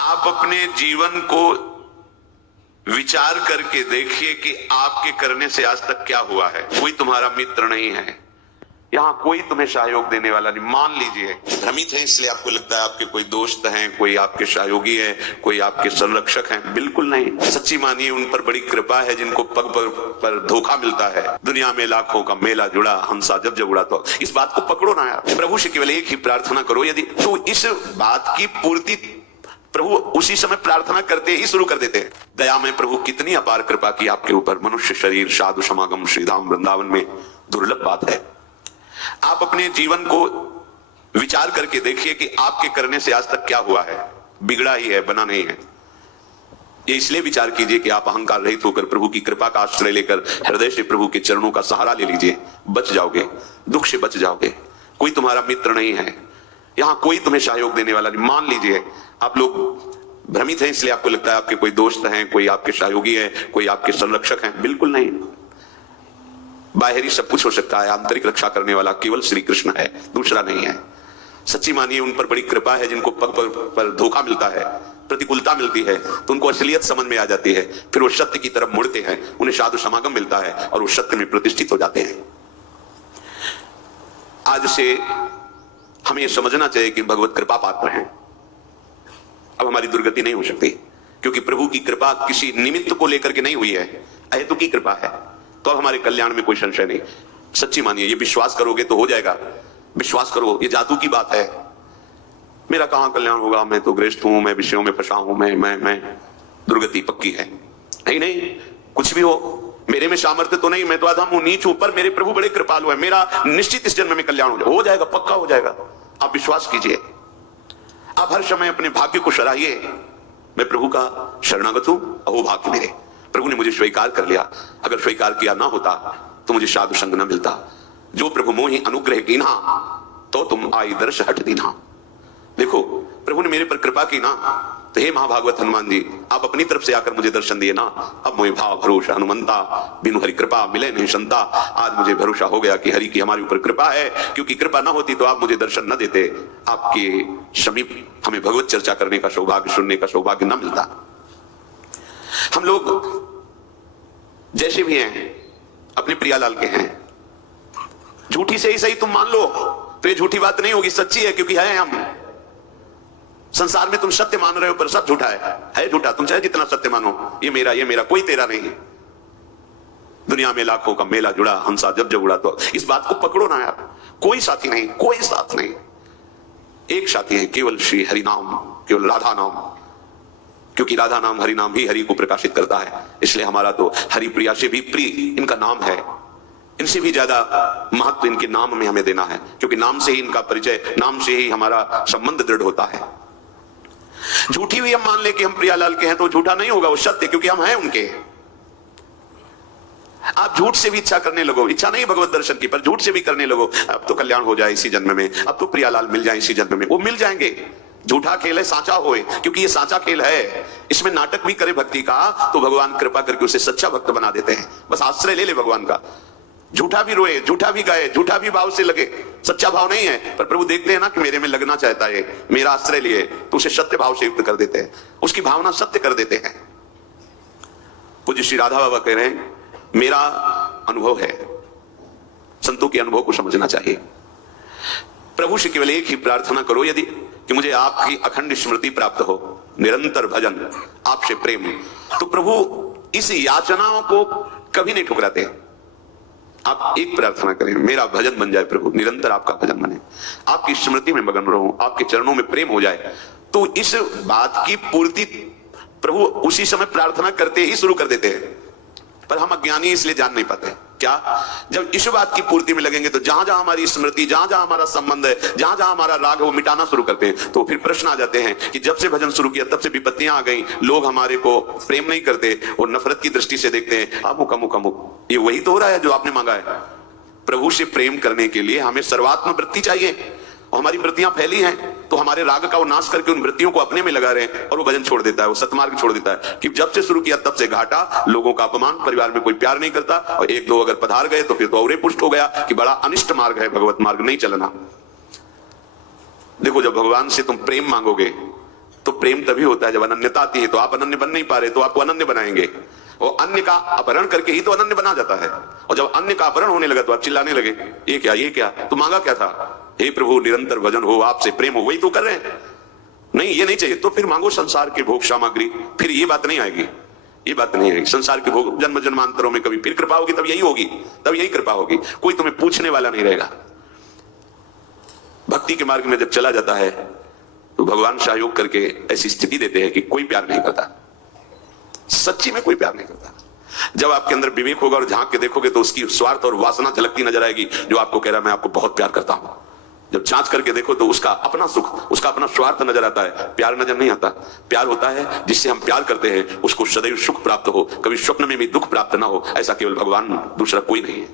आप अपने जीवन को विचार करके देखिए कि आपके करने से आज तक क्या हुआ है। कोई तुम्हारा मित्र नहीं है, यहां कोई तुम्हें सहयोग देने वाला नहीं। मान लीजिए भ्रमित है इसलिए आपको लगता है आपके कोई दोस्त हैं, कोई आपके सहयोगी है, कोई आपके संरक्षक हैं। बिल्कुल नहीं। सच्ची मानिए उन पर बड़ी कृपा है जिनको पग पर धोखा मिलता है। दुनिया में लाखों का मेला जुड़ा, हंसा जब जब उड़ा। तो इस बात को पकड़ो ना यार। प्रभु से केवल एक ही प्रार्थना करो, यदि तो इस बात की पूर्ति प्रभु उसी समय प्रार्थना करते ही शुरू कर देते हैं। दया में प्रभु कितनी अपार कृपा की आपके ऊपर। मनुष्य शरीर साधु समागम श्रीधाम वृंदावन में दुर्लभ बात है। आप अपने जीवन को विचार करके देखिए कि आपके करने से आज तक क्या हुआ है। बिगड़ा ही है, बना नहीं है। ये इसलिए विचार कीजिए कि आप अहंकार रहित होकर प्रभु की कृपा का आश्रय लेकर हृदय से प्रभु के चरणों का सहारा ले लीजिए। बच जाओगे, दुख से बच जाओगे। कोई तुम्हारा मित्र नहीं है, यहां कोई तुम्हें सहयोग देने वाला नहीं। मान लीजिए आप लोग भ्रमित हैं इसलिए आपको लगता है आपके कोई दोस्त हैं, कोई आपके सहयोगी है, कोई आपके संरक्षक हैं। बिल्कुल नहीं। बाहरी सब कुछ हो सकता है, आंतरिक रक्षा करने वाला केवल श्री कृष्ण है, दूसरा नहीं है। सच्ची मानिए उन पर बड़ी कृपा है जिनको पग पर धोखा मिलता है, प्रतिकूलता मिलती है तो उनको असलियत समझ में आ जाती है। फिर वो सत्य की तरफ मुड़ते हैं, उन्हें साधु समागम मिलता है और वो सत्य में प्रतिष्ठित हो जाते हैं। आज से हमें यह समझना चाहिए कि भगवत कृपा पात्र हैं। अब हमारी दुर्गति नहीं हो सकती क्योंकि प्रभु की कृपा किसी निमित्त को लेकर के नहीं हुई है, अहेतु की कृपा है। तो अब हमारे कल्याण में कोई संशय नहीं। सच्ची मानिए, ये विश्वास करोगे तो हो जाएगा। विश्वास करो, ये जादू की बात है। मेरा कहां कल्याण होगा, मैं तो गृहस्थ हूं, मैं विषयों में फंसा हूं, मैं दुर्गति पक्की है। नहीं, कुछ भी हो, मेरे में सामर्थ्य तो नहीं, मैं तो अधम हूं, नीच हूं, पर मेरे प्रभु बड़े कृपालु है। मेरा निश्चित इस जन्म में कल्याण हो जाएगा, पक्का हो जाएगा। आप विश्वास कीजिए। आप हर समय अपने भाग्य को सराहिए। मैं प्रभु का शरणागत हूं, अहो भाग्य मेरे, प्रभु ने मुझे स्वीकार कर लिया। अगर स्वीकार किया ना होता तो मुझे साधु संग न मिलता। जो प्रभु मोहि अनुग्रह कीन्हा, तो तुम आई दर्श हट दीन्हा। देखो प्रभु ने मेरे पर कृपा की ना, तो हे महाभागवत हनुमान जी, आप अपनी तरफ से आकर मुझे दर्शन दिए ना। अब मोहि भाव भरोसा हनुमंता, बिनु हरि कृपा मिले नहीं संता। आज मुझे भरोसा हो गया कि हरि की हमारे ऊपर कृपा है, क्योंकि कृपा ना होती तो आप मुझे दर्शन न देते। आपके समीप हमें भगवत चर्चा करने का सौभाग्य, सुनने का सौभाग्य न मिलता। हम लोग जैसे भी हैं अपने प्रियालाल के हैं। झूठी से ही सही तुम मान लो तो ये झूठी बात नहीं होगी, सच्ची है, क्योंकि है हम। संसार में तुम सत्य मान रहे हो पर सब झूठा है झूठा। तुम चाहे जितना सत्य मानो, ये मेरा कोई तेरा नहीं। दुनिया में लाखों का मेला जुड़ा, हंसा जब जब उड़ा। तो इस बात को पकड़ो ना यार। कोई साथी नहीं, कोई साथ नहीं। एक साथी है, केवल श्री हरि नाम, केवल राधा नाम। क्योंकि राधा नाम, हरि नाम ही हरि को प्रकाशित करता है। इसलिए हमारा तो हरि प्रिया से भी प्रिय इनका नाम है। इनसे भी ज्यादा महत्व इनके नाम में हमें देना है, क्योंकि नाम से ही इनका परिचय, नाम से ही हमारा संबंध दृढ़ होता है। झूठी हुई हम मान ले कि हम प्रियालाल के हैं तो झूठा नहीं होगा, वो सत्य, क्योंकि हम हैं उनके। आप झूठ से भी इच्छा करने लगो, इच्छा नहीं भगवत दर्शन की, पर झूठ से भी करने लगो अब तो कल्याण हो जाए इसी जन्म में, अब तो प्रियालाल मिल जाए इसी जन्म में। वो मिल जाएंगे। झूठा खेल है, साचा होए, क्योंकि ये साचा खेल है। इसमें नाटक भी करे भक्ति का तो भगवान कृपा करके उसे सच्चा भक्त बना देते हैं। बस आश्रय ले ले भगवान का। झूठा भी रोए, झूठा भी गाए, झूठा भी भाव से लगे, सच्चा भाव नहीं है, पर प्रभु देखते हैं ना कि मेरे में लगना चाहता है, मेरा आश्रय लिए, तो उसे सत्य भाव से युक्त कर देते हैं, उसकी भावना सत्य कर देते हैं। पूज्य श्री राधा बाबा कह रहे हैं, मेरा अनुभव है। संतों के अनुभव को समझना चाहिए। प्रभु से केवल एक ही प्रार्थना करो, यदि कि मुझे आपकी अखंड स्मृति प्राप्त हो, निरंतर भजन, आपसे प्रेम। तो प्रभु इस याचनाओं को कभी नहीं ठुकराते। आप एक प्रार्थना करें, मेरा भजन बन जाए प्रभु, निरंतर आपका भजन बने, आपकी स्मृति में मगन रहूं, आपके चरणों में प्रेम हो जाए। तो इस बात की पूर्ति प्रभु उसी समय प्रार्थना करते ही शुरू कर देते हैं। पर हम अज्ञानी इसलिए जान नहीं पाते। क्या? जब इस बात की पूर्ति में लगेंगे तो जहां जहां हमारी स्मृति, जहां जहां हमारा संबंध है, जहां जहां हमारा राग है, वो मिटाना शुरू करते हैं। तो फिर प्रश्न आ जाते हैं कि जब से भजन शुरू किया तब से विपत्तियां आ गई, लोग हमारे को प्रेम नहीं करते और नफरत की दृष्टि से देखते हैं। अमुक अमुक अमुक, ये वही तो हो रहा है जो आपने मांगा है। प्रभु से प्रेम करने के लिए हमें सर्वात्म वृत्ति चाहिए, और हमारी वृत्तियां फैली हैं तो हमारे राग का वो नाश करके उन वृत्तियों को अपने में लगा रहे हैं, और वो भजन छोड़ देता है, वो सतमार्ग छोड़ देता है। कि जब से शुरू किया तब से घाटा, लोगों का अपमान, परिवार में कोई प्यार नहीं करता, और एक दो अगर पधार गए तो फिर तो और पुष्ट हो गया कि बड़ा अनिष्ट मार्ग है, भगवत मार्ग नहीं चलना। देखो जब भगवान से तुम प्रेम मांगोगे तो प्रेम तभी होता है जब अनन्यता आती है। तो आप अनन्य बन नहीं पा रहे तो आपको अनन्य बनाएंगे, और अन्य का अपहरण करके ही तो अनन्य बना जाता है। और जब अन्य का अपहरण होने लगा तो आप चिल्लाने लगे, ये क्या, ये क्या, तो मांगा क्या था? हे प्रभु निरंतर भजन हो, आपसे प्रेम हो, वही तो कर रहे हैं। नहीं, ये नहीं चाहिए तो फिर मांगो संसार की भोग सामग्री, फिर ये बात नहीं आएगी, ये बात नहीं आएगी। संसार के भोग जन्म जन्मांतरों में कभी फिर कृपा होगी, तब यही होगी, तब यही कृपा होगी। कोई तुम्हें पूछने वाला नहीं रहेगा। भक्ति के मार्ग में जब चला जाता है तो भगवान सहयोग करके ऐसी स्थिति देते हैं कि कोई प्यार नहीं करता, सच्ची में कोई प्यार नहीं करता। जब आपके अंदर विवेक होगा और झांक के देखोगे तो उसकी स्वार्थ और वासना झलकती नजर आएगी, जो आपको कह रहा है मैं आपको बहुत प्यार करता हूं। जब जांच करके देखो तो उसका अपना सुख, उसका अपना स्वार्थ नजर आता है, प्यार नजर नहीं आता। प्यार होता है जिससे हम प्यार करते हैं उसको सदैव सुख प्राप्त हो, कभी स्वप्न में भी दुख प्राप्त ना हो, ऐसा केवल भगवान, दूसरा कोई नहीं है।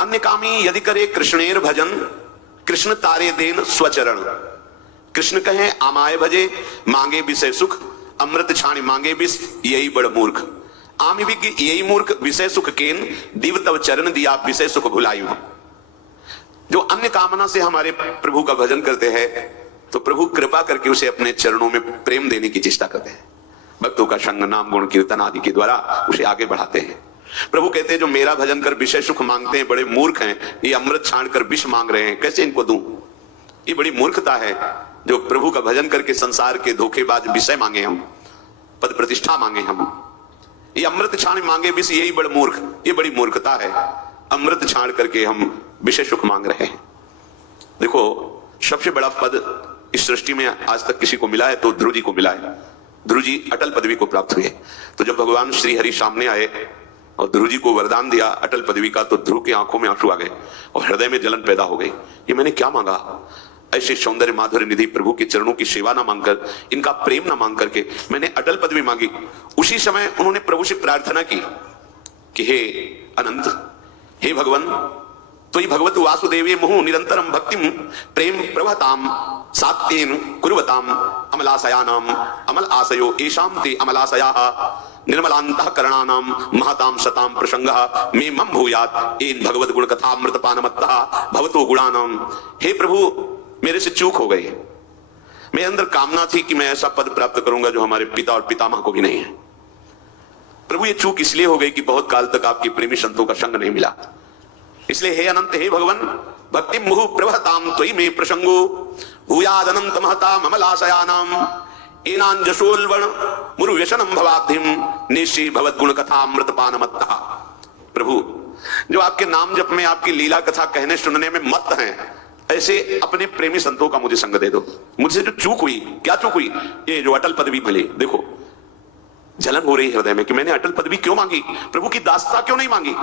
अन्य कामी यदि करे कृष्णेर भजन, कृष्ण तारे देन स्वचरण। कृष्ण कहे आमाय भजे, मांगे विषय सुख, अमृत छाणी मांगे विष, यही बड़ मूर्ख। आमी भी यही मूर्ख, विषय सुख केन, दिव तव चरण दिया विषय सुख भुलायु। जो अन्य कामना से हमारे प्रभु का भजन करते हैं तो प्रभु कृपा करके उसे अपने चरणों में प्रेम देने की चेष्टा करते हैं। भक्तों का संग, नाम, गुण, कीर्तन आदि के द्वारा उसे आगे बढ़ाते हैं। प्रभु कहते हैं जो मेरा भजन कर विषय सुख मांगते हैं बड़े मूर्ख हैं, ये अमृत छाण कर विष मांग रहे हैं, कैसे इनको दूं? ये बड़ी मूर्खता है जो प्रभु का भजन करके संसार के धोखेबाज विषय मांगे, हम पद प्रतिष्ठा मांगे, हम ये अमृत छाण मांगे विष, यही बड़ मूर्ख, ये बड़ी मूर्खता है। अमृत छाण करके हम विषय सुख मांग रहे हैं। देखो, सबसे बड़ा पद इस सृष्टि में आज तक किसी को मिला है तो ध्रुव जी को मिला है। ध्रुव जी अटल पदवी को प्राप्त हुए। तो जब भगवान श्री हरि सामने आए और ध्रुव जी को वरदान दिया अटल पदवी का, तो ध्रुव की आंखों में आंसू आ गए और हृदय में जलन पैदा हो गई। ये मैंने क्या मांगा? ऐसे सौंदर्य माधुर्य निधि प्रभु के चरणों की सेवा ना मांगकर, इनका प्रेम ना मांग करके मैंने अटल पदवी मांगी। उसी समय उन्होंने प्रभु से प्रार्थना की कि हे अनंत, हे भगवान, तो ही भगवत वासुदेवे मुहु निरंतरम भक्तिम प्रेम प्रभताम सात्येन कुर्वताम अमलाशयानाम अमल आशयो एषाम ते अमलाशयाः निर्मलांतः करणानाम महताम सताम प्रसंगः मे मम भूयात् एन भगवत गुण कथामृत पानमत्तः भवतो गुणानाम। हे प्रभु, मेरे से चूक हो गई। मेरे अंदर कामना थी कि मैं ऐसा पद प्राप्त करूंगा जो हमारे पिता और पितामह को भी नहीं है। प्रभु, ये चूक इसलिए हो गई कि बहुत काल तक आपके प्रेमी संतों का संग नहीं मिला। इसलिए हे अनंत, हे भगवान, भक्ति मुहु प्रभताम त्वयि मे प्रसंगो भूयाद अनंत महताम अमलाशयानाम एनांजसोल्वण मुरु व्यसनम भवाधिम निश्चय भवत गुण कथा अमृत पानमत्तः। प्रभु, जो आपके नाम जप में, आपकी लीला कथा कहने सुनने में मत हैं, ऐसे अपने प्रेमी संतों का मुझे संग दे दो। मुझसे जो चूक हुई, क्या चूक हुई? ये जो अटल पदवी मिली, देखो जलन हो रही हृदय में कि मैंने अटल पदवी क्यों मांगी, प्रभु की दासता क्यों नहीं मांगी।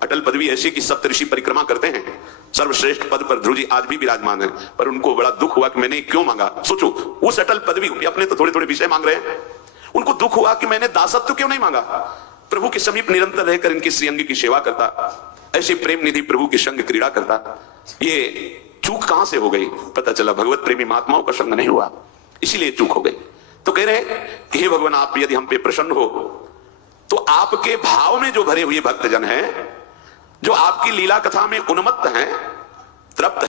अटल पदवी ऐसी कि सप्तऋषि परिक्रमा करते हैं, सर्वश्रेष्ठ पद पर ध्रुव जी आज भी विराजमान है, पर उनको बड़ा दुख हुआ कि मैंने क्यों मांगा। सोचो, उस अटल पदवी, अपने तो थोड़े थोड़े विषय मांग रहे हैं, उनको दुख हुआ कि मैंने दासत्व क्यों नहीं मांगा। प्रभु के समीप निरंतर रहकर इनकी श्रीअंग की सेवा करता, ऐसे प्रेम निधि प्रभु के संग क्रीड़ा करता। ये चूक कहां से हो गई? पता चला भगवत प्रेमी महात्माओं का संग नहीं हुआ, इसीलिए चूक हो गई। तो कह रहे कि हे भगवान, आप यदि हम पे प्रसन्न हो तो आपके भाव में जो भरे हुए भक्तजन हैं, जो आपकी लीला कथा में उन्मत्त हैं, तृप्त